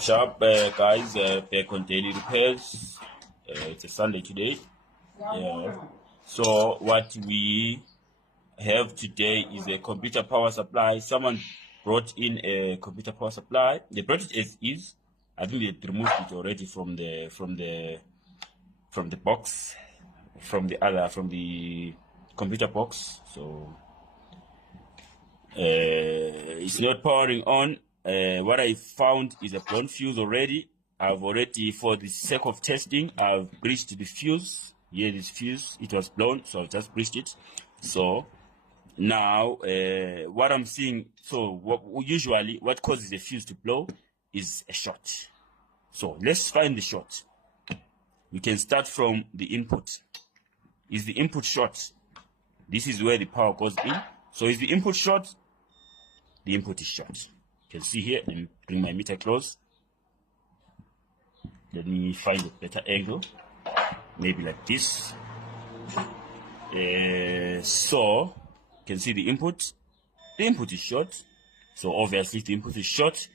Sharp, guys, back on daily repairs. It's a Sunday today. Yeah. So what we have today is a computer power supply. Someone brought in a computer power supply. They brought it as is. I think they removed it already from the box, from the computer box. So it's not powering on. What I found is a blown fuse already. I've already, for the sake of testing, I've breached the fuse. Here, this fuse, it was blown, so I've just breached it. So now, what I'm seeing, usually what causes a fuse to blow is a short. So let's find the short. We can start from the input. Is the input short? This is where the power goes in. So is the input short? The input is short. You can see here. Let me bring my meter close. Let me find a better angle. Maybe like this. So you can see the input. The input is short. So obviously if the input is short,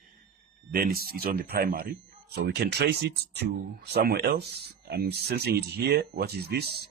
then it's on the primary. So we can trace it to somewhere else. I'm sensing it here. What is this?